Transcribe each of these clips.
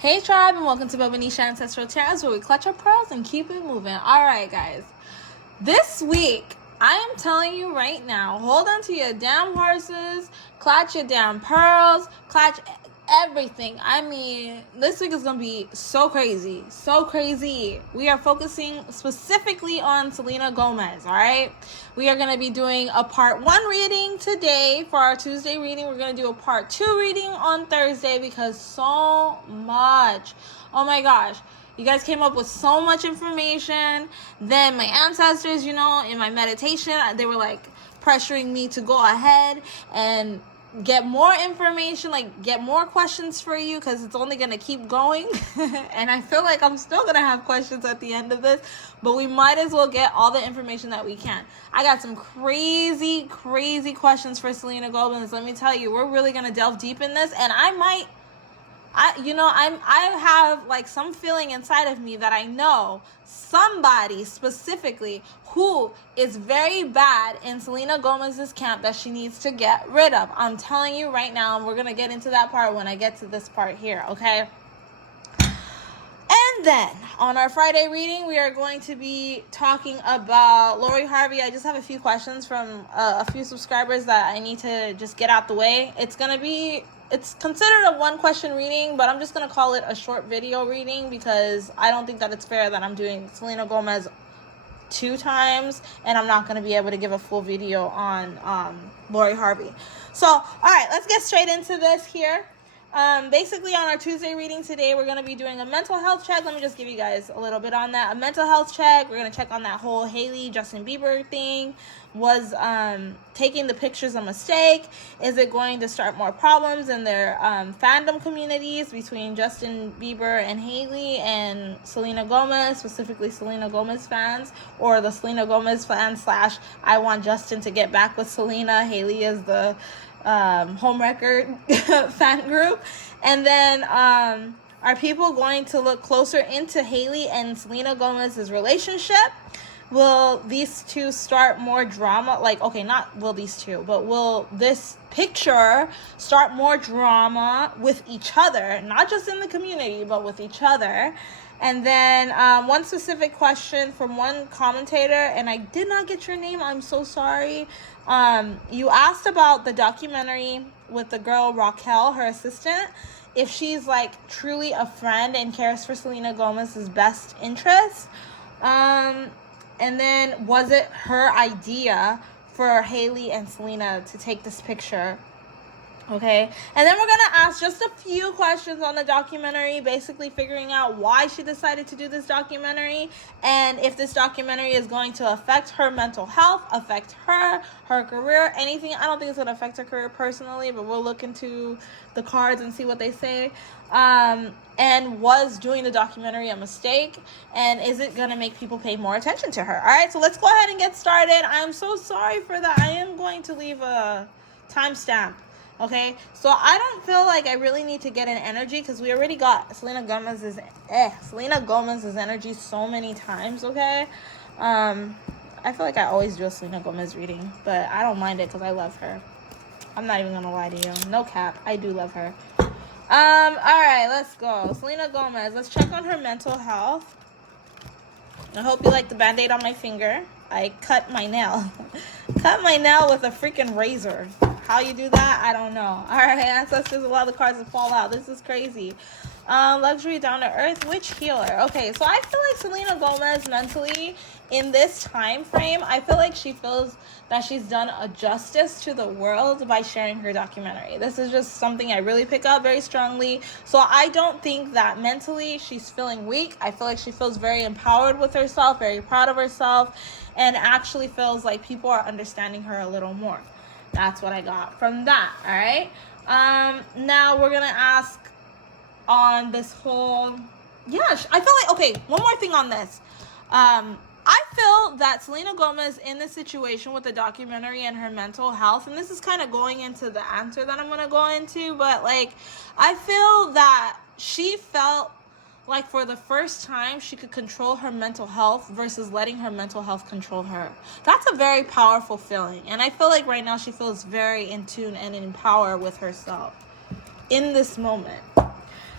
Hey tribe, and welcome to Bobo-Nesha Ancestral Tarot, where we clutch our pearls and keep it moving. Alright guys, this week, I am telling you right now, hold on to your damn horses, clutch your damn pearls, clutch everything. I mean, this week is going to be so crazy, so crazy. We are focusing specifically on Selena Gomez, alright? We are going to be doing a part 1 reading today for our Tuesday reading. We're going to do a part 2 reading on Thursday because so much. Oh my gosh. You guys came up with so much information. Then my ancestors, in my meditation, they were like pressuring me to go ahead and get more information, like get more questions for you, because it's only going to keep going. And I feel like I'm still going to have questions at the end of this, but we might as well get all the information that we can. I got some crazy questions for Selena Gomez. Let me tell you, we're really going to delve deep in this, and I have like some feeling inside of me that I know somebody specifically who is very bad in Selena Gomez's camp that she needs to get rid of. I'm telling you right now, and we're going to get into that part when I get to this part here, okay? And then on our Friday reading, we are going to be talking about Lori Harvey. I just have a few questions from a few subscribers that I need to just get out the way. It's considered a 1-question reading, but I'm just going to call it a short video reading because I don't think that it's fair that I'm doing Selena Gomez 2 times and I'm not going to be able to give a full video on Lori Harvey. So, all right, let's get straight into this here. Basically on our Tuesday reading today, we're going to be doing a mental health check. Let me just give you guys a little bit on that. A mental health check. We're going to check on that whole Hailey, Justin Bieber thing. Was taking the pictures a mistake? Is it going to start more problems in their fandom communities between Justin Bieber and Hailey and Selena Gomez, specifically Selena Gomez fans, or the Selena Gomez fans / I want Justin to get back with Selena. Hailey is the home record fan group. And then are people going to look closer into Hailey and Selena Gomez's relationship? Will these two start more drama? Like, okay, not will these two, but will this picture start more drama with each other? Not just in the community, but with each other. And then one specific question from one commentator, and I did not get your name. I'm so sorry. You asked about the documentary with the girl Raquel, her assistant, if she's like truly a friend and cares for Selena Gomez's best interest. And then was it her idea for Hailey and Selena to take this picture? Okay, and then we're going to ask just a few questions on the documentary, basically figuring out why she decided to do this documentary and if this documentary is going to affect her mental health, affect her career, anything. I don't think it's going to affect her career personally, but we'll look into the cards and see what they say. And was doing the documentary a mistake? And is it going to make people pay more attention to her? All right, so let's go ahead and get started. I'm so sorry for that. I am going to leave a timestamp. Okay, so I don't feel like I really need to get an energy because we already got Selena Gomez's energy so many times, okay? I feel like I always do a Selena Gomez reading, but I don't mind it because I love her. I'm not even going to lie to you. No cap. I do love her. All right, let's go. Selena Gomez. Let's check on her mental health. I hope you like the Band-Aid on my finger. I cut my nail. Cut my nail with a freaking razor. How you do that, I don't know. All right, ancestors, a lot of the cards that fall out. This is crazy. Luxury, down to earth, witch, healer. Okay, so I feel like Selena Gomez mentally in this time frame, I feel like she feels that she's done a justice to the world by sharing her documentary. This is just something I really pick up very strongly. So I don't think that mentally she's feeling weak. I feel like she feels very empowered with herself, very proud of herself, and actually feels like people are understanding her a little more. That's what I got from that, all right? Now we're going to ask on this whole... Yeah, I feel like... Okay, one more thing on this. I feel that Selena Gomez in this situation with the documentary and her mental health, and this is kind of going into the answer that I'm going to go into, but, like, I feel that she felt like for the first time she could control her mental health versus letting her mental health control her. That's a very powerful feeling, and I feel like right now she feels very in tune and in power with herself in this moment.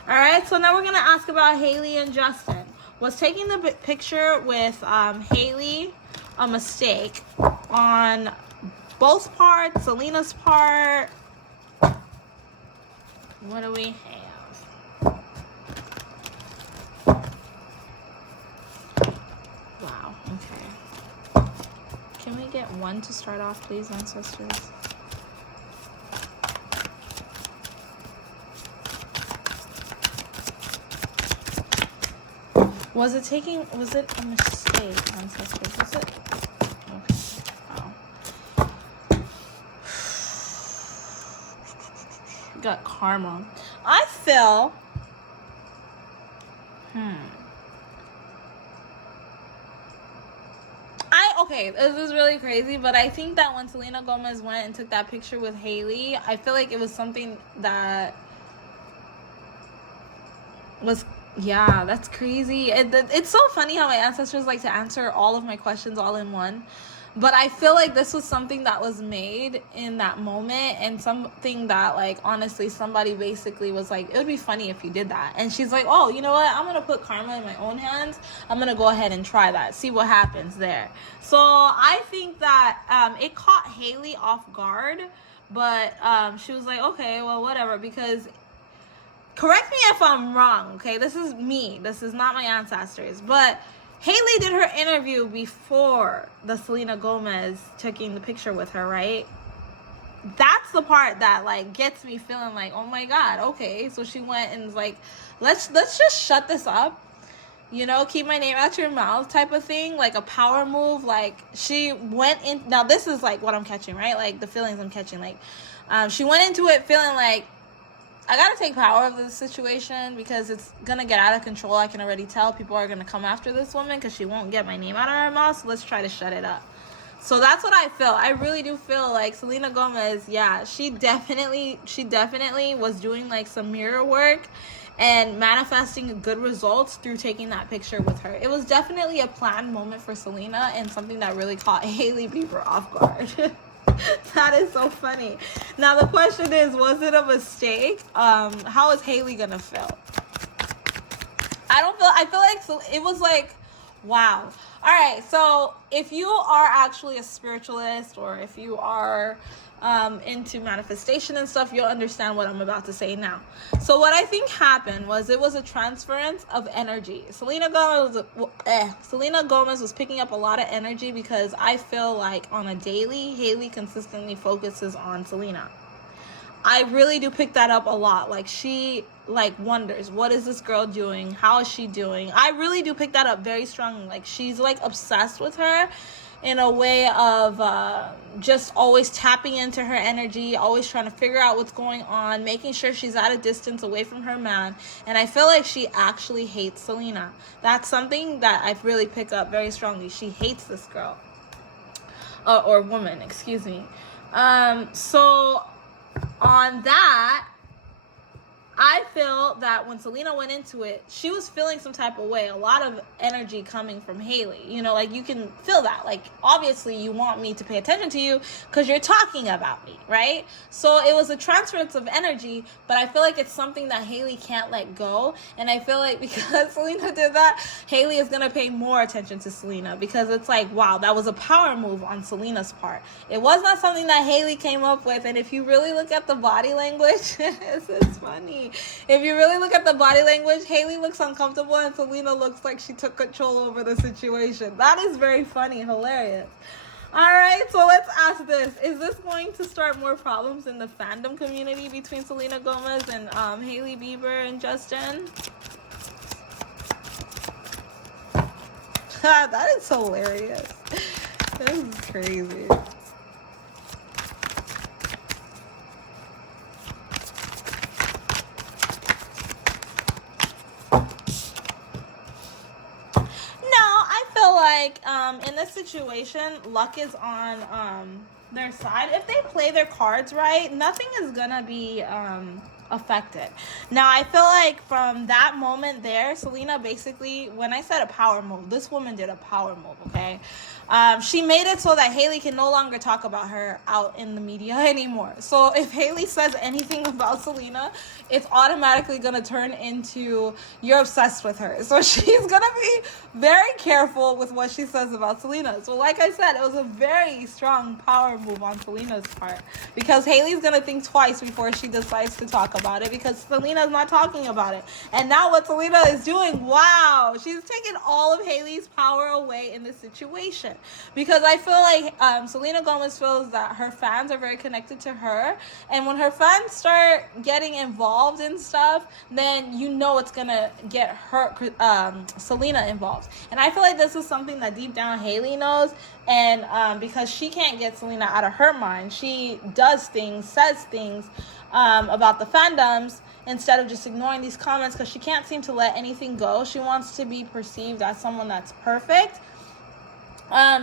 All right, so now we're gonna ask about Haley and Justin. Was taking the picture with Haley a mistake on both parts? Selena's part. What do we have? Wow. Okay. Can we get one to start off, please, ancestors? Was it a mistake, ancestors? Was it? Okay. Wow. Got karma. I feel. Okay, this is really crazy, but I think that when Selena Gomez went and took that picture with Haley, I feel like it was something that was. Yeah, that's crazy. It's so funny how my ancestors like to answer all of my questions all in one. But I feel like this was something that was made in that moment, and something that, like, honestly, somebody basically was like, it would be funny if you did that. And she's like, oh, you know what? I'm going to put karma in my own hands. I'm going to go ahead and try that. See what happens there. So I think that it caught Haley off guard. But she was like, okay, well, whatever. Because correct me if I'm wrong, okay? This is me. This is not my ancestors. But Haley did her interview before the Selena Gomez taking the picture with her, right? That's the part that, like, gets me feeling like, oh my God, okay. So she went and was like, let's just shut this up. You know, keep my name out your mouth type of thing. Like a power move. Like, she went in. Now, this is like what I'm catching, right? Like the feelings I'm catching. Like, she went into it feeling like, I gotta take power of this situation because it's gonna get out of control. I can already tell people are gonna come after this woman because she won't get my name out of her mouth. So let's try to shut it up. So that's what I feel. I really do feel like Selena Gomez, yeah, she definitely was doing like some mirror work and manifesting good results through taking that picture with her. It was definitely a planned moment for Selena and something that really caught Hailey Bieber off guard. That is so funny. Now the question is, was it a mistake? How is Haley gonna feel? I feel like it was like, wow. All right, so if you are actually a spiritualist, or if you are into manifestation and stuff, you'll understand what I'm about to say now. So what I think happened was it was a transference of energy. Selena Gomez was picking up a lot of energy because I feel like on a daily, Haley consistently focuses on Selena. I really do pick that up a lot. Like, she wonders, what is this girl doing? How is she doing? I really do pick that up very strongly. Like, she's like obsessed with her in a way of just always tapping into her energy, always trying to figure out what's going on, making sure she's at a distance away from her man. And I feel like she actually hates Selena. That's something that I really pick up very strongly. She hates this girl. Or woman, excuse me. So on that, I feel that when Selena went into it, she was feeling some type of way, a lot of energy coming from Haley. You know, like, you can feel that. Like, obviously you want me to pay attention to you because you're talking about me, right? So it was a transference of energy, but I feel like it's something that Haley can't let go. And I feel like because Selena did that, Haley is going to pay more attention to Selena, because it's like, wow, that was a power move on Selena's part. It was not something that Haley came up with. And if you really look at the body language, this is funny. If you really look at the body language, Haley looks uncomfortable and Selena looks like she took control over the situation. That is very funny, hilarious. All right, so let's ask this. Is this going to start more problems in the fandom community between Selena Gomez and Hailey Bieber and Justin? That is hilarious. This is crazy. Like, in this situation, luck is on their side, if they play their cards right, nothing is gonna be affected. Now, I feel like from that moment there, Selena basically, when I said a power move, this woman did a power move, okay? She made it so that Hailey can no longer talk about her out in the media anymore. So if Hailey says anything about Selena, it's automatically going to turn into you're obsessed with her. So she's going to be very careful with what she says about Selena. So like I said, it was a very strong power move on Selena's part, because Hailey's going to think twice before she decides to talk about it, because Selena's not talking about it. And now what Selena is doing, wow, she's taking all of Hailey's power away in this situation. Because I feel like Selena Gomez feels that her fans are very connected to her, and when her fans start getting involved in stuff, then you know it's gonna get her Selena involved. And I feel like this is something that deep down Hailey knows, and because she can't get Selena out of her mind, she does things, says things about the fandoms instead of just ignoring these comments, because she can't seem to let anything go. She wants to be perceived as someone that's perfect.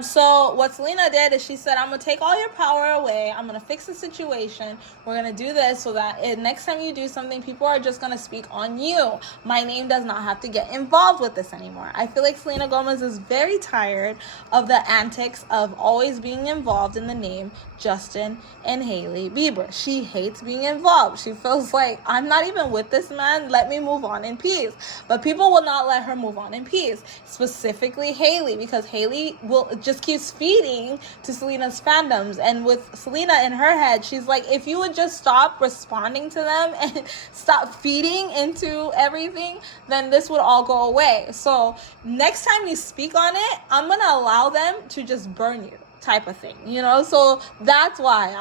So what Selena did is she said, I'm going to take all your power away. I'm going to fix the situation. We're going to do this so that next time you do something, people are just going to speak on you. My name does not have to get involved with this anymore. I feel like Selena Gomez is very tired of the antics of always being involved in the name Justin and Hailey Bieber. She hates being involved. She feels like, I'm not even with this man. Let me move on in peace. But people will not let her move on in peace. Specifically Hailey, because Hailey just keeps feeding to Selena's fandoms. And with Selena in her head, she's like, if you would just stop responding to them and stop feeding into everything, then this would all go away. So next time you speak on it, I'm going to allow them to just burn you, type of thing, you know? So that's why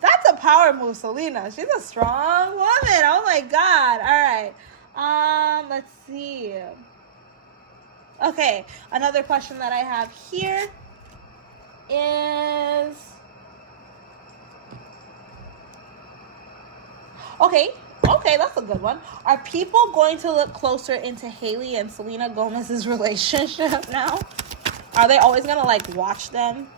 that's a power move, Selena. She's a strong woman. Oh my God. All right. Let's see. Okay, another question that I have here is, okay, that's a good one. Are people going to look closer into Hailey and Selena Gomez's relationship now? Are they always gonna like watch them?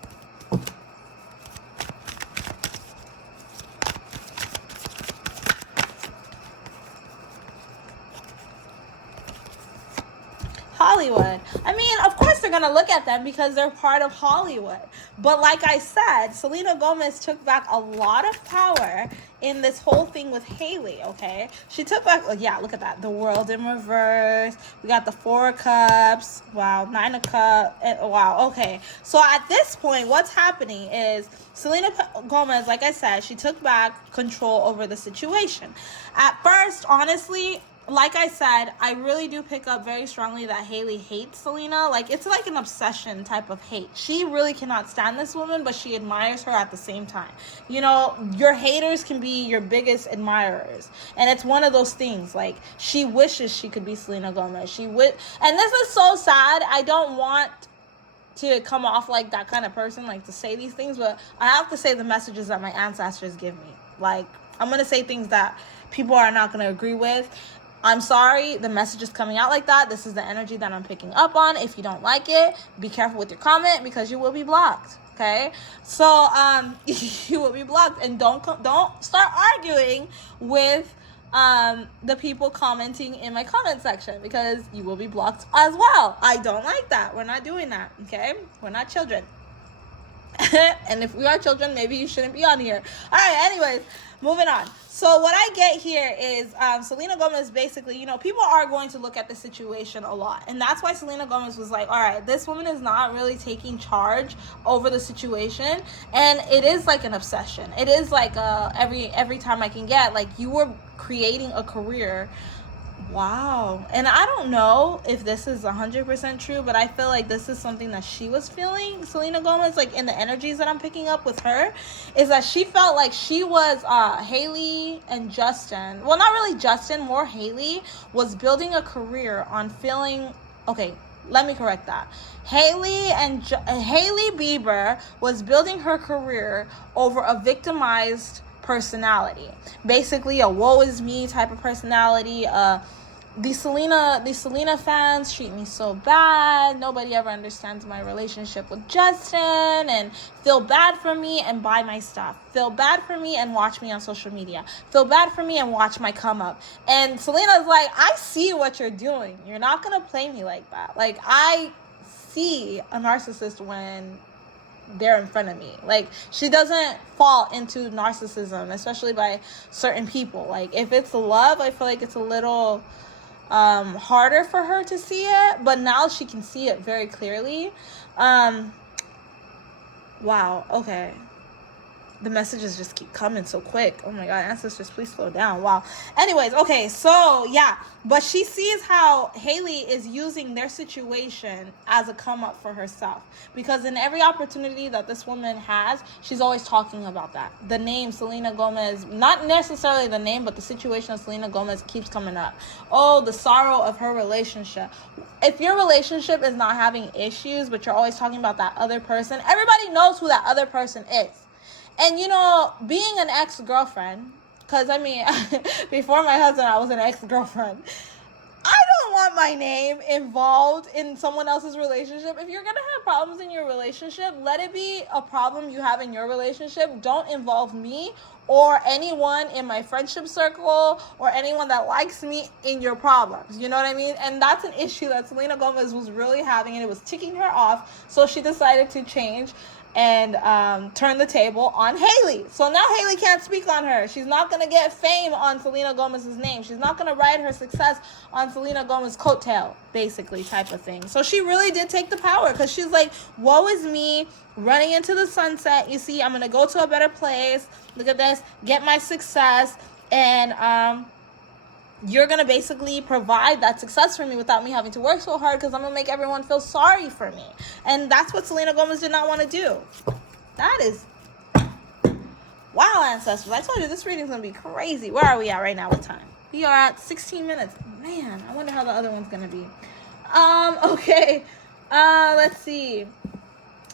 Hollywood. I mean, of course they're gonna look at them because they're part of Hollywood. But like I said, Selena Gomez took back a lot of power in this whole thing with Hailey, okay? She took back, yeah, look at that. The world in reverse. We got the 4 of Cups. Wow, 9 of Cups. Wow, okay. So at this point, what's happening is Selena Gomez, like I said, she took back control over the situation. At first, honestly, like I said, I really do pick up very strongly that Hailey hates Selena. Like, it's like an obsession type of hate. She really cannot stand this woman, but she admires her at the same time. You know, your haters can be your biggest admirers. And it's one of those things. Like, she wishes she could be Selena Gomez. And this is so sad. I don't want to come off like that kind of person, like to say these things, but I have to say the messages that my ancestors give me. Like, I'm going to say things that people are not going to agree with. I'm sorry, the message is coming out like that. This is the energy that I'm picking up on. If you don't like it, be careful with your comment because you will be blocked, okay? So, you will be blocked. And don't start arguing with the people commenting in my comment section because you will be blocked as well. I don't like that. We're not doing that, okay? We're not children. And if we are children, maybe you shouldn't be on here. All right, anyways, moving on. So what I get here is Selena Gomez basically, you know, people are going to look at the situation a lot. And that's why Selena Gomez was like, all right, this woman is not really taking charge over the situation. And it is like an obsession. It is like every time I can get, like, you were creating a career. Wow. And I don't know if this is 100% true, but I feel like this is something that she was feeling, Selena Gomez, like in the energies that I'm picking up with her, is that she felt like she was Hailey and Justin. Well, not really Justin, more Hailey was building a career on feeling, okay, let me correct that. Hailey Bieber was building her career over a victimized personality, basically a woe is me type of personality, these Selena fans treat me so bad. Nobody ever understands my relationship with Justin, and feel bad for me and buy my stuff. Feel bad for me and watch me on social media. Feel bad for me and watch my come up. And Selena's like, I see what you're doing. You're not gonna play me like that. Like, I see a narcissist when they're in front of me. Like, she doesn't fall into narcissism, especially by certain people. Like, if it's love, I feel like it's a little harder for her to see it, but now she can see it very clearly. Wow, okay. The messages just keep coming so quick. Oh my God, ancestors, please slow down. Wow. Anyways, okay, so yeah, but she sees how Haley is using their situation as a come up for herself, because in every opportunity that this woman has, she's always talking about that. The name Selena Gomez, not necessarily the name, but the situation of Selena Gomez keeps coming up. Oh, the sorrow of her relationship. If your relationship is not having issues, but you're always talking about that other person, everybody knows who that other person is. And, you know, being an ex-girlfriend, because, I mean, before my husband, I was an ex-girlfriend. I don't want my name involved in someone else's relationship. If you're going to have problems in your relationship, let it be a problem you have in your relationship. Don't involve me or anyone in my friendship circle or anyone that likes me in your problems. You know what I mean? And that's an issue that Selena Gomez was really having, and it was ticking her off. So she decided to change and turn the table on Haley. So now Haley can't speak on her. She's not going to get fame on Selena Gomez's name. She's not going to ride her success on Selena Gomez's coattail, basically, type of thing. So she really did take the power, because she's like, woe is me, running into the sunset. You see, I'm going to go to a better place. Look at this. Get my success. And you're going to basically provide that success for me without me having to work so hard, because I'm going to make everyone feel sorry for me. And that's what Selena Gomez did not want to do. That is... Wow, ancestors. I told you this reading's going to be crazy. Where are we at right now? What time? We are at 16 minutes. Man, I wonder how the other one's going to be. Okay. Let's see.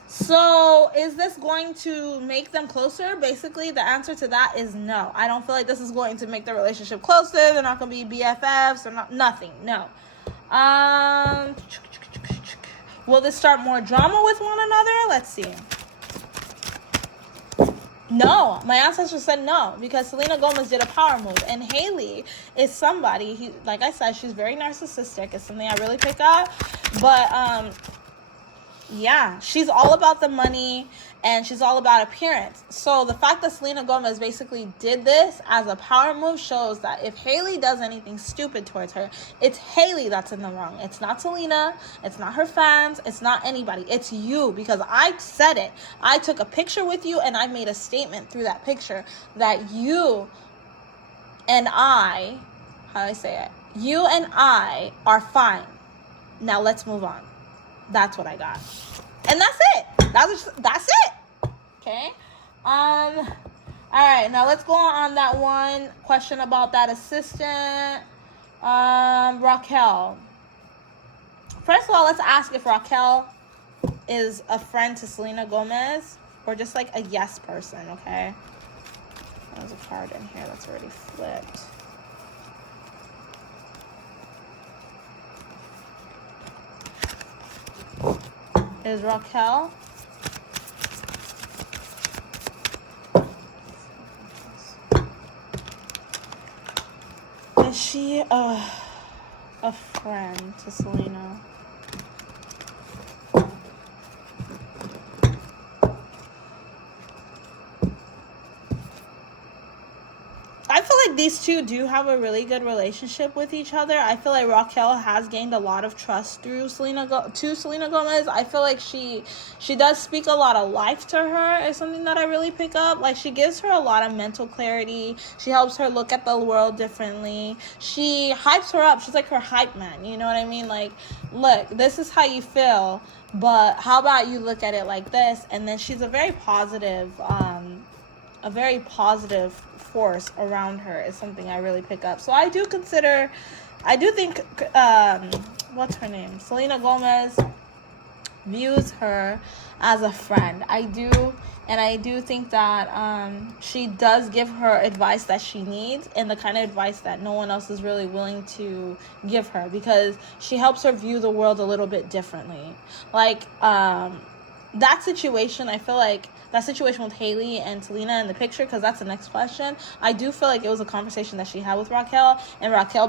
So, is this going to make them closer? Basically, the answer to that is no. I don't feel like this is going to make the relationship closer. They're not going to be BFFs or nothing. No. Will this start more drama with one another? Let's see. No, my ancestor said no, because Selena Gomez did a power move, and Haley is somebody, like I said, she's very narcissistic. It's something I really pick up, but yeah, she's all about the money, and she's all about appearance. So the fact that Selena Gomez basically did this as a power move shows that if Haley does anything stupid towards her, it's Haley that's in the wrong. It's not Selena. It's not her fans. It's not anybody. It's you, because I said it. I took a picture with you, and I made a statement through that picture that you and I, how do I say it? You and I are fine. Now let's move on. That's what I got. And that's it. That's it. Okay. All right. Now let's go on that one question about that assistant. Raquel. First of all, let's ask if Raquel is a friend to Selena Gomez or just like a yes person. Okay. There's a card in here that's already flipped. Is Raquel is she a friend to Selena? I feel like these two do have a really good relationship with each other. I feel like Raquel has gained a lot of trust through Selena Gomez. I feel like she does speak a lot of life to her. Is something that I really pick up. Like, she gives her a lot of mental clarity. She helps her look at the world differently. She hypes her up. She's like her hype man. You know what I mean? Like, look, this is how you feel, but how about you look at it like this? And then she's a very positive force around her is something I really pick up. So I do think what's her name? Selena Gomez views her as a friend. I do, And I do think that she does give her advice that she needs, and the kind of advice that no one else is really willing to give her, because she helps her view the world a little bit differently. Like, that situation, I feel like that situation with Haley and Selena in the picture, because that's the next question, I do feel like it was a conversation that she had with Raquel, and Raquel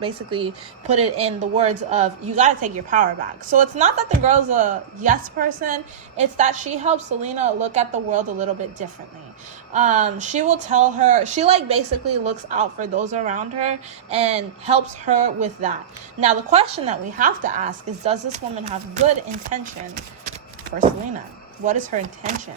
basically put it in the words of, you got to take your power back. So it's not that the girl's a yes person, it's that she helps Selena look at the world a little bit differently. She will tell her, she like basically looks out for those around her and helps her with that. Now the question that we have to ask is, does this woman have good intention for Selena? What is her intention?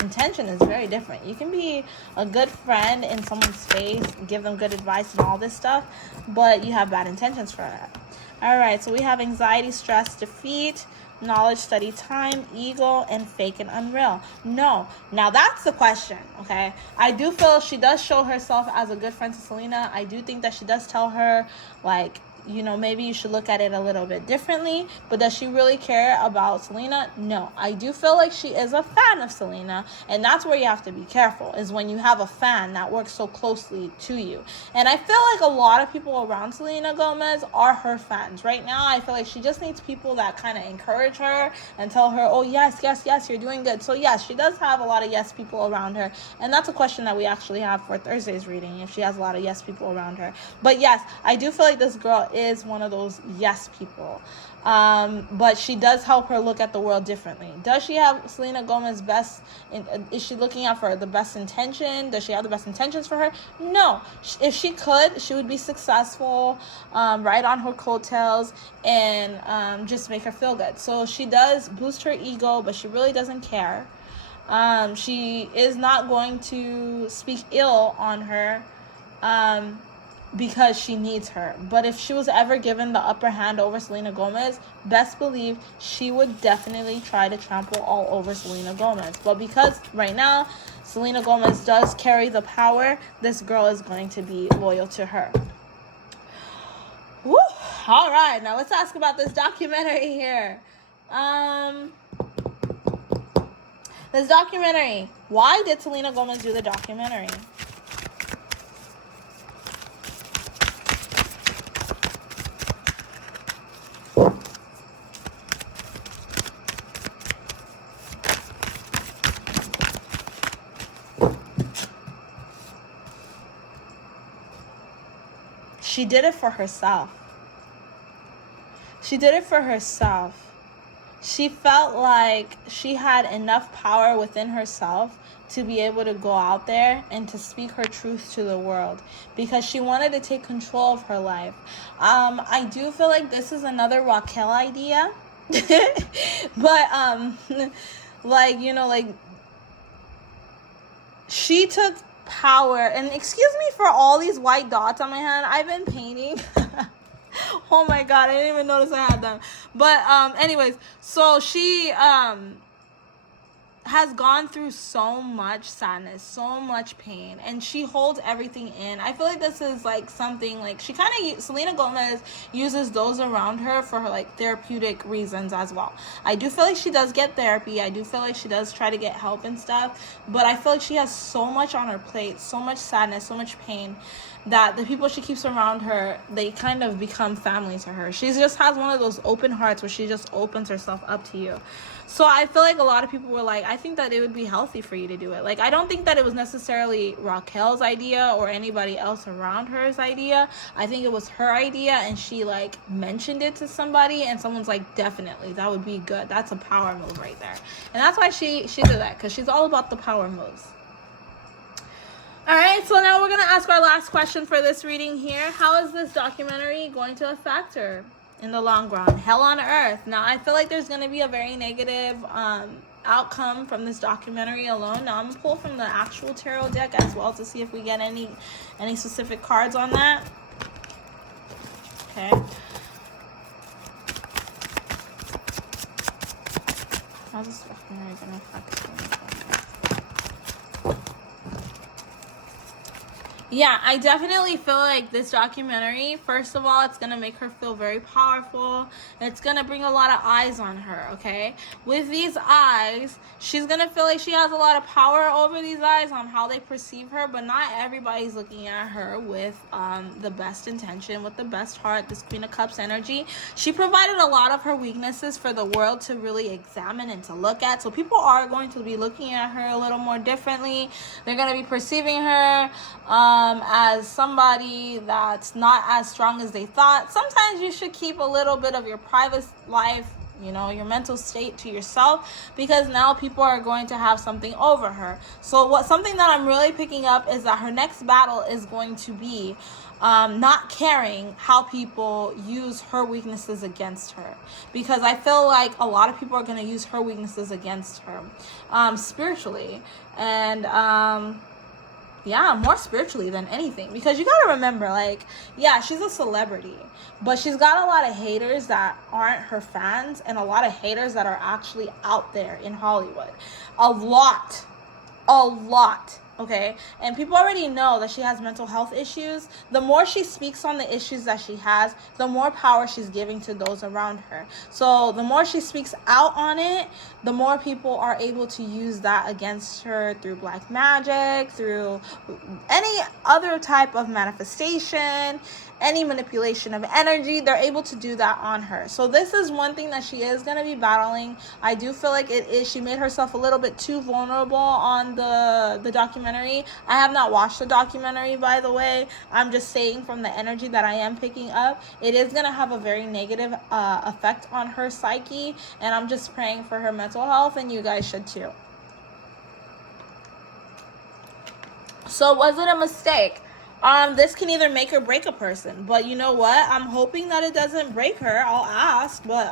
Intention is very different. You can be a good friend in someone's face, give them good advice and all this stuff, but you have bad intentions for that. All right, so we have anxiety, stress, defeat, knowledge, study, time, ego, and fake and unreal. No. Now that's the question, okay? I do feel she does show herself as a good friend to Selena. I do think that she does tell her, like, you know, maybe you should look at it a little bit differently. But does she really care about Selena? No. I do feel like she is a fan of Selena, and that's where you have to be careful, is when you have a fan that works so closely to you. And I feel like a lot of people around Selena Gomez are her fans. Right now, I feel like she just needs people that kind of encourage her and tell her, oh, yes, yes, yes, you're doing good. So, yes, she does have a lot of yes people around her. And that's a question that we actually have for Thursday's reading, if she has a lot of yes people around her. But, yes, I do feel like this girl is one of those yes people, but she does help her look at the world differently. Does she have Selena Gomez's is she looking out for the best intention? Does she have the best intentions for her? No. If she could, she would be successful, ride on her coattails, and just make her feel good. So she does boost her ego, but she really doesn't care. She is not going to speak ill on her, because she needs her. But if she was ever given the upper hand over Selena Gomez, best believe she would definitely try to trample all over Selena Gomez. But because right now Selena Gomez does carry the power, this girl is going to be loyal to her. Woo! All right, now let's ask about this documentary here. This documentary, why did Selena Gomez do the documentary? She did it for herself. She did it for herself. She felt like she had enough power within herself to be able to go out there and to speak her truth to the world, because she wanted to take control of her life. I do feel like this is another Raquel idea. But, like, you know, like, she took power, and excuse me for all these white dots on my hand. I've been painting. Oh my god, I didn't even notice I had them. But anyways, so she has gone through so much sadness, so much pain, and she holds everything in. I feel like this is like something like she kind of, Selena Gomez uses those around her for her like therapeutic reasons as well. I do feel like she does get therapy. I do feel like she does try to get help and stuff, but I feel like she has so much on her plate, so much sadness, so much pain, that the people she keeps around her, they kind of become family to her. She just has one of those open hearts where she just opens herself up to you. So I feel like a lot of people were like, I think that it would be healthy for you to do it. Like, I don't think that it was necessarily Raquel's idea or anybody else around her's idea. I think it was her idea, and she like mentioned it to somebody, and someone's like, definitely, that would be good. That's a power move right there. And that's why she did that, because she's all about the power moves. All right, so now we're going to ask our last question for this reading here. How is this documentary going to affect her in the long run? Hell on earth. Now, I feel like there's going to be a very negative outcome from this documentary alone. Now, I'm going to pull from the actual tarot deck as well to see if we get any specific cards on that. Okay. How's this documentary going to affect her? Yeah, I definitely feel like this documentary, first of all, it's going to make her feel very powerful. It's going to bring a lot of eyes on her, okay? With these eyes, she's going to feel like she has a lot of power over these eyes on how they perceive her, but not everybody's looking at her with the best intention, with the best heart, this Queen of Cups energy. She provided a lot of her weaknesses for the world to really examine and to look at, so people are going to be looking at her a little more differently. They're going to be perceiving her as somebody that's not as strong as they thought. Sometimes you should keep a little bit of your private life, you know, your mental state to yourself, because now people are going to have something over her. So something that I'm really picking up is that her next battle is going to be not caring how people use her weaknesses against her, because I feel like a lot of people are going to use her weaknesses against her spiritually, and yeah, more spiritually than anything. Because you gotta remember, like, yeah, she's a celebrity, but she's got a lot of haters that aren't her fans, and a lot of haters that are actually out there in Hollywood. A lot. Okay, and people already know that she has mental health issues. The more she speaks on the issues that she has, the more power she's giving to those around her. So the more she speaks out on it, the more people are able to use that against her through black magic, through any other type of manifestation, any manipulation of energy. They're able to do that on her. So this is one thing that she is going to be battling. I do feel like it is, she made herself a little bit too vulnerable on the documentary. I have not watched the documentary, by the way. I'm just saying from the energy that I am picking up, it is going to have a very negative effect on her psyche, and I'm just praying for her mental health, and you guys should too. So was it a mistake? This can either make or break a person, but you know what? I'm hoping that it doesn't break her. I'll ask, but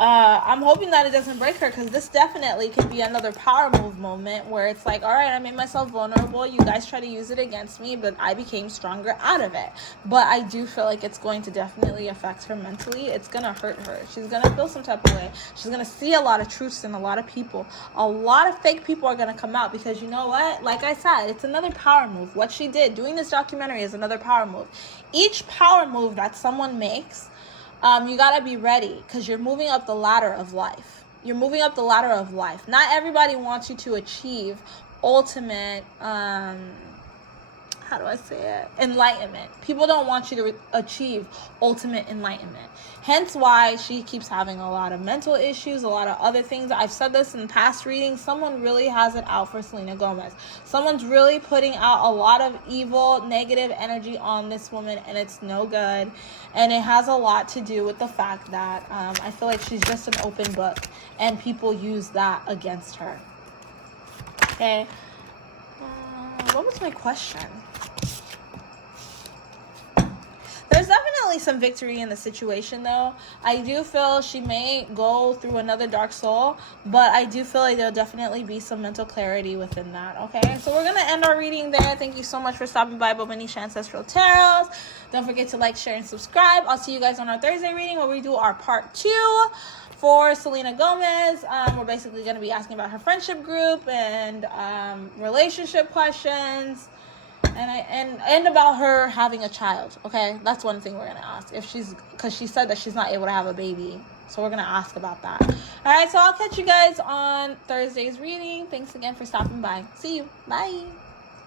I'm hoping that it doesn't break her, because this definitely could be another power move moment where it's like, all right, I made myself vulnerable. You guys try to use it against me, but I became stronger out of it. But I do feel like it's going to definitely affect her mentally. It's going to hurt her. She's going to feel some type of way. She's going to see a lot of truths in a lot of people. A lot of fake people are going to come out, because you know what? Like I said, it's another power move. What she did, doing this documentary, is another power move. Each power move that someone makes, you gotta be ready, because you're moving up the ladder of life. You're moving up the ladder of life. Not everybody wants you to achieve ultimate, how do I say it? Enlightenment. People don't want you to achieve ultimate enlightenment. Hence why she keeps having a lot of mental issues, a lot of other things. I've said this in past readings. Someone really has it out for Selena Gomez. Someone's really putting out a lot of evil, negative energy on this woman, and it's no good. And it has a lot to do with the fact that I feel like she's just an open book, and people use that against her. Okay. What was my question? There's definitely some victory in the situation, though. I do feel she may go through another dark soul, but I do feel like there'll definitely be some mental clarity within that, okay? So we're going to end our reading there. Thank you so much for stopping by Bobo-Nesha Ancestral Tarots. Don't forget to like, share, and subscribe. I'll see you guys on our Thursday reading, where we do our part 2 for Selena Gomez. We're basically going to be asking about her friendship group and relationship questions. And about her having a child, okay? That's one thing we're going to ask. Because she said that she's not able to have a baby. So we're going to ask about that. All right, so I'll catch you guys on Thursday's reading. Thanks again for stopping by. See you. Bye.